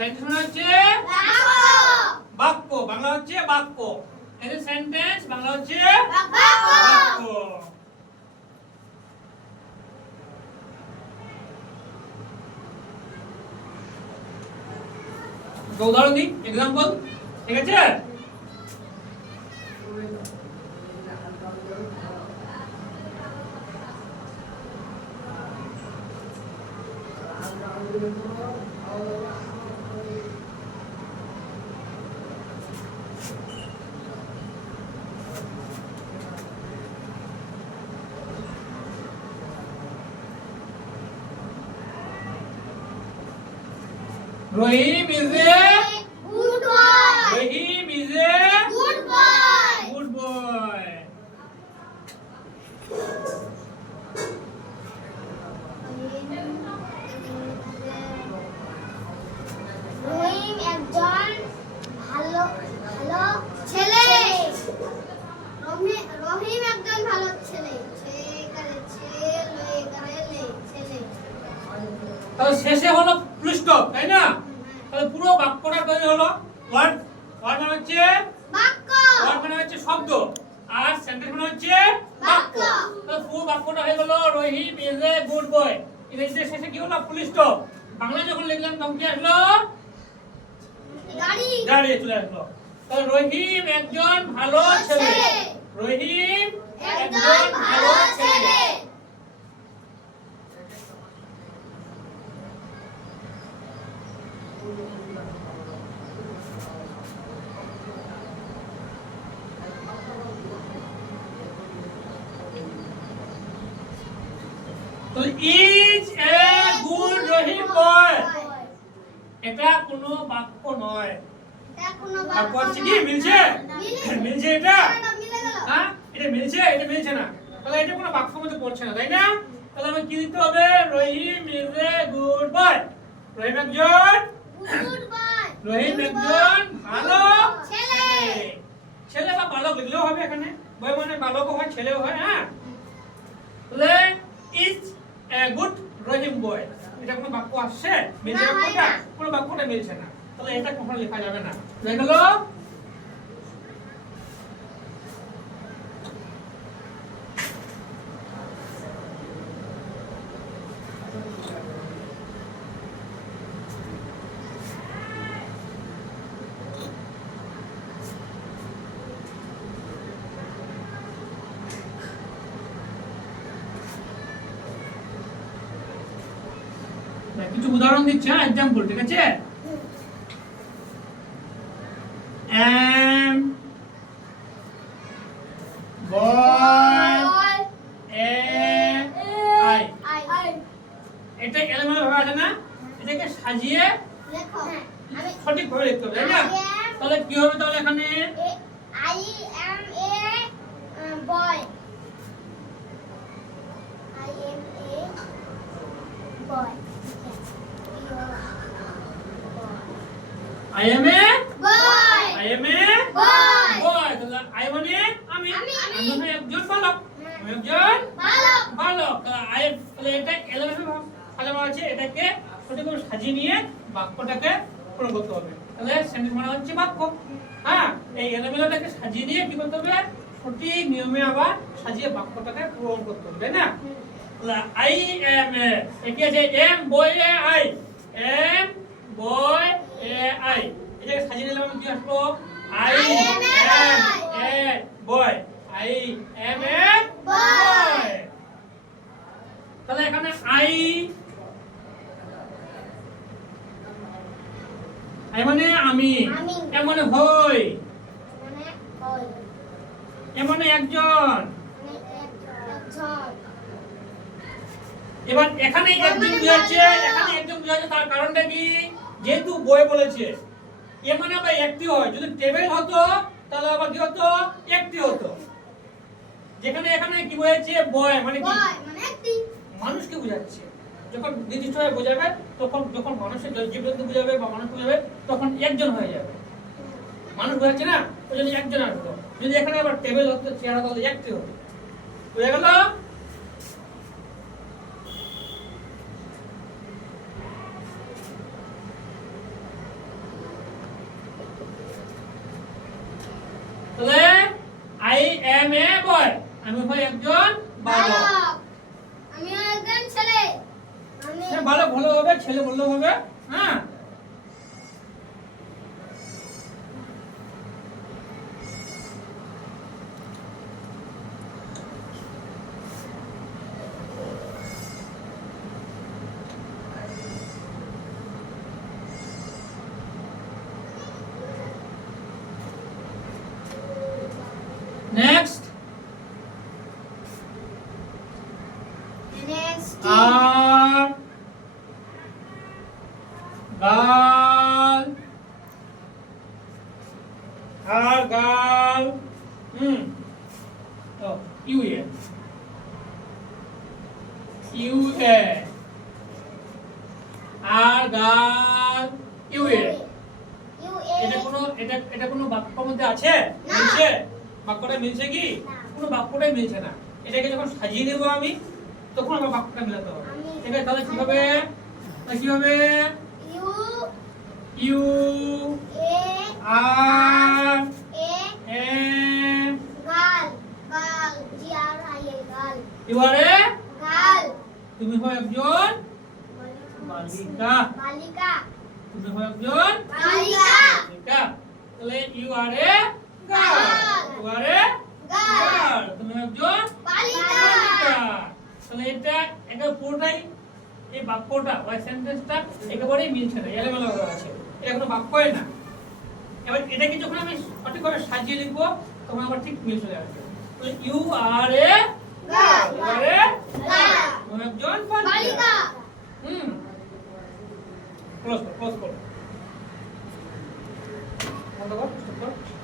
Sentence মানে হচ্ছে বাক্য, বাংলা হচ্ছে বাক্য। এই যে সেন্টেন্স, বাংলা হচ্ছে বাক্য। উদাহরণ দিই, এক্সাম্পল, ঠিক আছে? Rahim is a good boy. Rahim is a Good boy. good boy. রহিম একজন ভালো ভালো ছেলে। রহিম একজন ভালো ছেলে। তাহলে শেষে হলো ফুল স্টপ, তাই না? তাহলে পুরো বাক্যটা তৈরি হলো। ওয়ার্ড, ওয়ার্ড মানে হচ্ছে বাক্য। ওয়ার্ড মানে হচ্ছে শব্দ, আর সেন্টেন্স মানে হচ্ছে বাক্য। তাহলে পুরো বাক্যটা হয়ে গেল রহিম ইজ এ গুড বয়। ইংরেজিতে শেষে কি হলো? Full stop. বাংলা যখন লিখলাম তখন কি আসলো? গাড়ি। গাড়ি চলে আসলো। তাহলে রহিম একজন ভালো ছেলে। রহিম একজন ভালো ছেলে। তো ইজ এ গুড রহিম বয়, এটা কোনো বাক্য নয়। এটা কোনো বাক্য হচ্ছে কি? মিলছে? মিলছে এটা? মিলে গেল। হ্যাঁ, এটা মিলছে, এটা মিলছে না। তাহলে এটা কোনো বাক্যের মধ্যে পড়ছে না, তাই না? তাহলে আমি কি লিখতে হবে? রহিম ইজ এ গুড বয়। রহিম একজন গুড বয়। রহিম একজন ভালো ছেলে। ছেলে বা বালক লিখলেও হবে এখানে। বয় মানে বালকও হয়, ছেলেও হয়। হ্যাঁ, তাহলে ইজ এ গুড রহিম বয়, এটা কোনো বাক্য আসছে? মিলছে না, হয় বাক্যটা? না। কোনো বাক্যটা মিলছে না। তাহলে এটা কখনো লেখা যাবে না। হয়ে গেল? কিছু উদাহরণ দিচ্ছি, হ্যাঁ, एग्जांपल, ঠিক আছে? am boy a I, এটা এলোমেলো ভাবে আছে না? এটাকে সাজিয়ে লেখো। আমি সঠিক ভাবে লিখতে হবে, তাই না? তাহলে কি হবে? তাহলে এখানে I am a boy. I am a boy. I am a Boy. I am a Boy. boy, তাহলে I মানে আমি, আমি। আমি হলো একজন বালক, আমি একজন বালক। বালক। তাহলে তাহলে এটা এলোমেলো ভাবে সাজানো আছে, এটাকে সঠিকভাবে সাজিয়ে নিয়ে বাক্যটাকে পূরণ করতে হবে। তাহলে সেন্টেন্স মানে হচ্ছে বাক্য। হ্যাঁ, এই এলোমেলোটাকে সাজিয়ে নিয়ে কি করতে হবে? সঠিক নিয়মে আবার সাজিয়ে বাক্যটাকে পূরণ করতে হবে, তাই না? I am a, কি আছে? am boy a I, am boy a I, এটাকে সাজিয়ে নিলাম। আমি কি আসলো? I am a boy, I am a boy। তাহলে এখানে I মানে আমি, আমি। এ মানে হই, মানে boy. এ মানে একজন। মানে একজন। এবার এখানে একজন বোঝাচ্ছে, এখানে একজন বোঝাচ্ছে, তার কারণটা কি? যেহেতু বই বলেছে, এ মানে আবার একটি হয়। যদি টেবিল হতো তাহলে আবার কি হতো? একটি হতো। যেখানে এখানে কি বোঝাচ্ছে? বয় মানে কি? Boy মানে একটি। মানুষকে বোঝাচ্ছে। যখন নির্দিষ্টভাবে বোঝাবে, তখন যখন মানুষের জীবজন্তু বোঝাবে বা মানুষ বোঝাবে, তখন একজন হয়ে যাবে। মানুষ বোঝাচ্ছে না, ওই জন্য একজন আসলো। যদি এখানে আবার টেবিল হতো, চেয়ার হতো, তাহলে একটি হতো। বুঝা গেল? আমি হই একজন বালক। বালক। আমি একজন ছেলে। আমি হ্যাঁ, বালক ভালো হবে, ছেলে বললেও হবে। হ্যাঁ, নেক্সট নেক্সট আর গাল আর গাল তো ইউ এ ইউ এ আর গাল ইউ এ ইউ এটা কোনো বাক্যের মধ্যে আছে? না। মিলছে? বাক্যটা মিলছে কি? না। কোনো বাক্যটাই মিলছে না। এটাকে যখন সাজিয়ে নেব আমি, তখন আমার বাক্যটা মেলাতে হবে। আমি- ঠিক আছে, তাহলে কি হবে? ইউ ইউ এ আর এ এ গাল গাল জি আর আই এ গাল ইউ আর এ গাল তুমি হও একজন বালিকা। বালিকা তুমি হও একজন বালিকা বালিকা। তাহলে you are a girl. You are a girl. তুমি হও একজন বালিকা বালিকা। তাহলে এটা একেবারে পুরোটাই, এই বাক্যটা বা সেন্টেন্সটা একেবারেই মিলছে না, এলোমেলো হয়ে আছে। এটা কোনো বাক্যই না। এবার এটাকে যখন আমি সঠিকভাবে সাজিয়ে লিখবো, তখন আবার ঠিক মিল চলে আসবে। তাহলে you are a girl. You are a girl তুমি একজন বালিকা বালিকা। ক্লোজ কর, বন্ধ কর, stop কর।